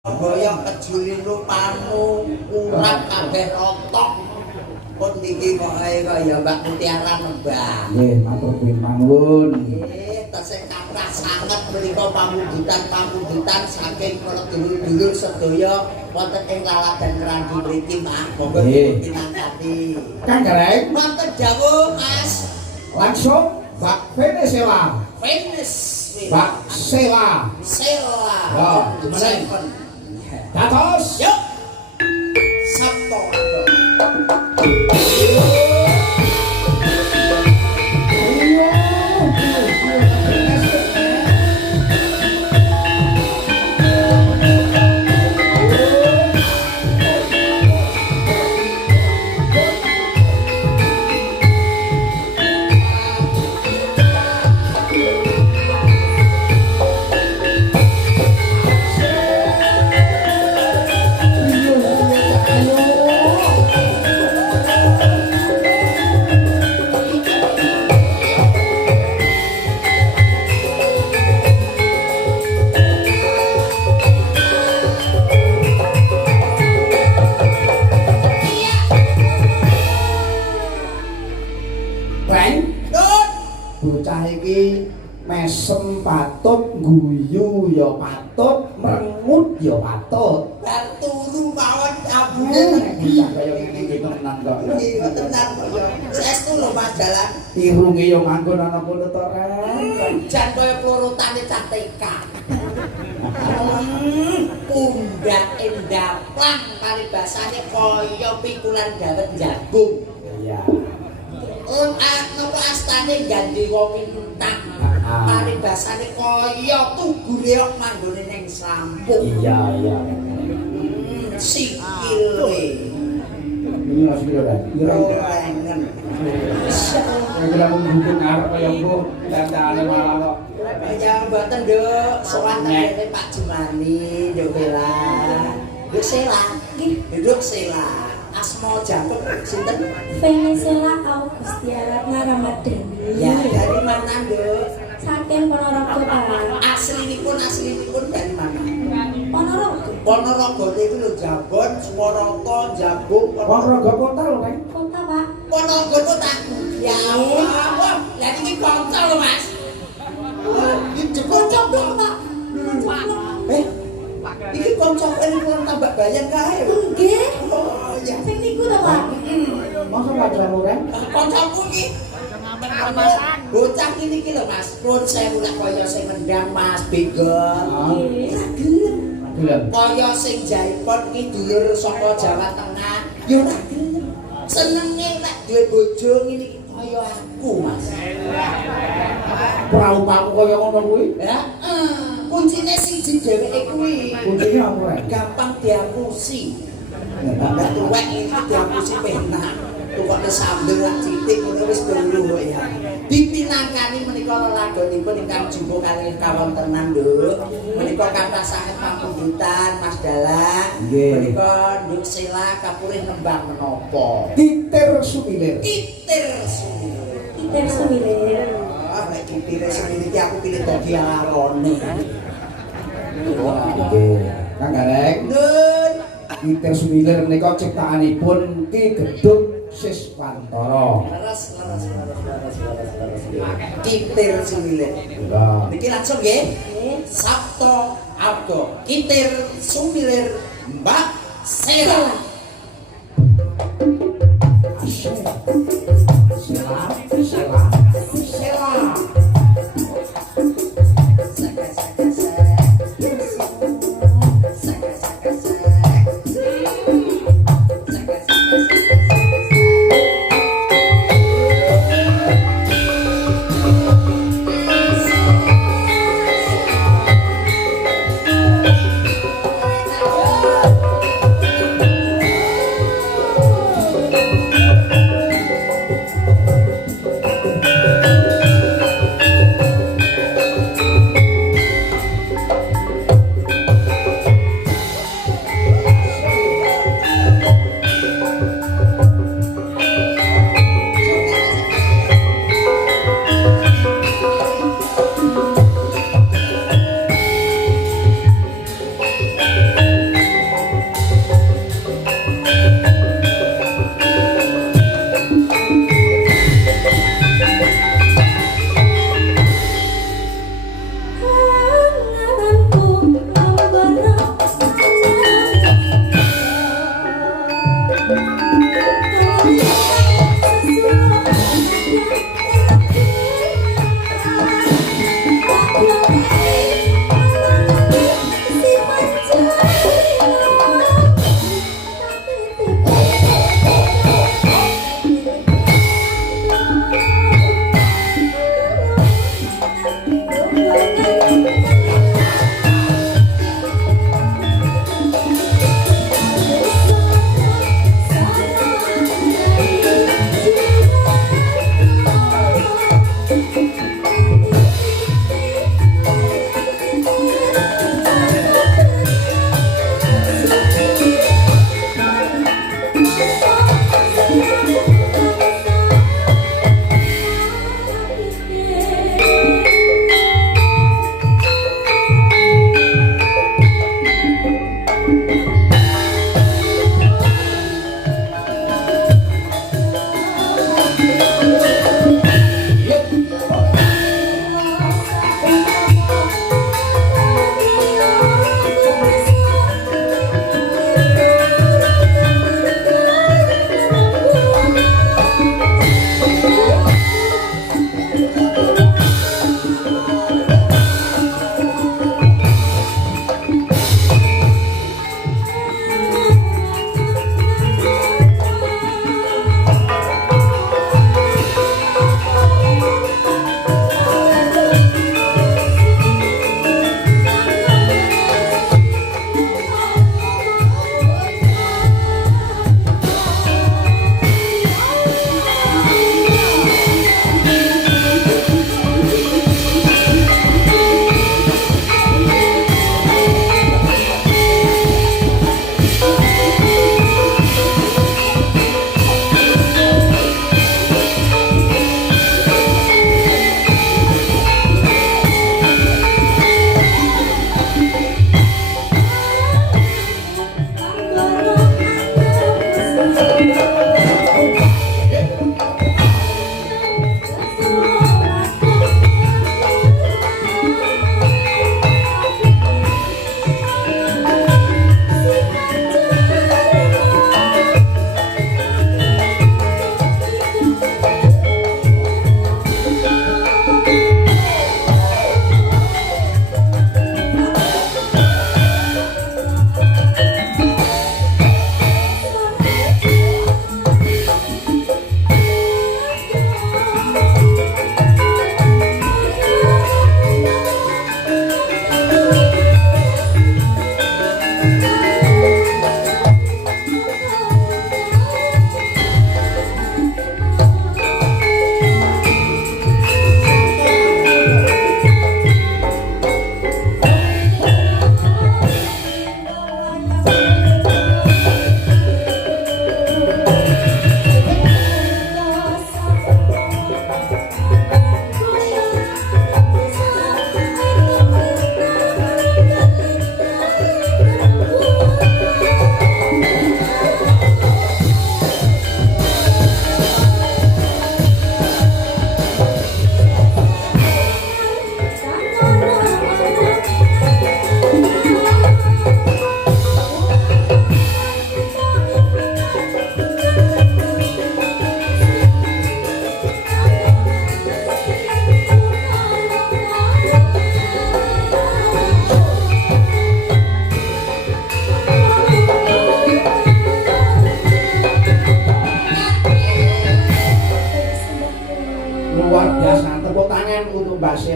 Boyong kejuli rupamu urap kabeh rontok. Pun niki kok ae kaya Mbak Mutiara Nembah. Nggih, matur nuwun. Nggih, tesih kathah sanget menika pamundutan saking para dulur-dulur sedaya wonten ing laladan Keranji mriki, Mas. Monggo pinangkati. Kang Gareng, Wonten dawuh, Mas. langsung Mbak Venezuela. Mbak Sela. Sela. Ya, gimana? Dados. Yuk. Sabto. Bocah iki mesem patut, guyu ya patut, merengut ya patut. Bar turu mawon abune. Bisa kaya ngene iki tenan kok. Iya tenan kaya. Saestu lho Mas dalan. Irunge ya manggon ana kono to, Ren. Jan kaya plorotane cah TK. Pundak endaplang paribasane kaya pikulan dawet jagung. Iya. Napa astane gandewa pintang. Paribasane kaya tugure kok manggone ning slampung. Iya. Sikile. Ini masih kira kan? Rengen. Kira menghukum arep kaya mbuh dandane malah kok. Ya mboten, Nduk. Sowan tengene Pak Jumani, Nduk Bella. Nduk Sela. Nggih, Nduk Sela. Asma jangkep sinten? Venezuela Augustiana Ramadhani. Ya, dari mana, Nduk? Saking Ponorogo, Pak. Aslinipun dari mana? Ponorogo. Ponorogo itu lho Jabon, Suwarata, Jabung, Ponorogo kota lho, Ren. Kota, Pak. Ponorogo kota. Ya Allah, lah iki kanca lho, Mas. Iki kanca, Pak. Iki kanca kene tambah bayan kae. Nggih. Oh, ya. Sing niku to, Pak. Masa pacarmu, Ren? Kancaku iki bocah ini iki lho Mas, pun sewu lek kaya sing ngendang Mas Begol. Nggih. Ora gelem. Gelem. Kaya sing jaipon iki dulur saka Jawa Tengah, ya ora gelem. Senenge lek duwe bojo ngene iki kaya aku, Mas. Praupaku kaya ngono kuwi. Ya, kuncine siji dheweke kuwi. Kuncine apa, Ren? Gampang diapusi. Nek tuwek iki diapusi penak. Tukokne sambel rak citik ngono wis dulu ya. Dipinangkani menika lelagonipun ingkang jumbo kalih kawontenan, Nduk. Menika kathah sanget pamundutan Mas Dalang. Menika Nduk Sela kapurih nembang menapa? Titir Sumilir. Titir Sumilir. Titir Sumilir. Ah, nek titir Sumilir iki aku pilih dadi alone. Nggih. Kang Gareng. Nun, Titir Sumilir menika ciptaanipun Ki Gedung Siswantara. leres. Titir Sumilir. Lah, Niki langsung nggih. Nggih. Sabto Abdo Kitir Sumilir Mbak Sela. Sela.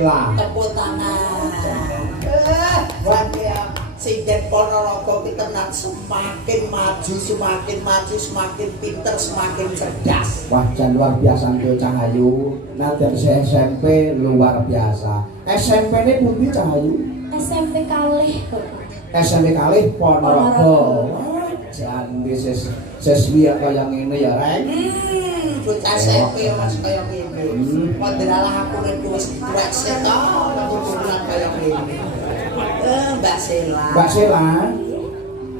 Sela. Tepuk tangan. Wah, Sinden Ponorogo kita nak semakin maju, semakin pinter, semakin cerdas. Wah, jan luar biasa tuh Cahayu. Nah, dari SMP luar biasa. SMP ini pundi Cahayu? SMP kalih. SMP kalih Ponorogo. Wah, jan siswi kaya ngene ya, Rek. Bocah SMP Mas kaya ngene. Padahal aku nek wis tuwek sik aku turunan kaya ngene. Mbak Sela. Mbak Sela.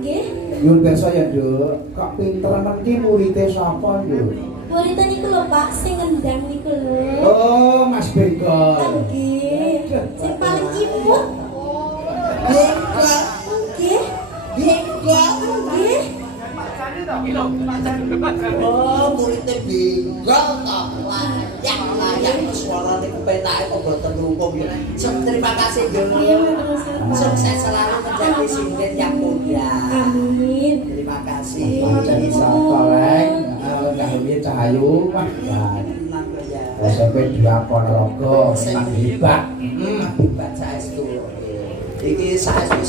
Nggih. Nyun pirsa ya, Nduk. Kok pinteran iki muridé sapa, Nduk? Murid niku lho Pak, sing ngendang niku lho. Oh, Mas Bengkol. Nggih. Sing paling imut. Bengkok, Nggih. bengkok. Nggih. Oh, muridnya bengkok toh. Layak suarane kepenake kok boten hukum. Terima kasih Iya, Jon. matur nuwun. Sukses selalu menjadi sinden yang muda. Amin. Terima kasih. Jadi sapa, Rek? Enggak lebih Cahayu, Mas. SMP 2 Ponorogo, memang hebat. Hebat saestu. Iki saestu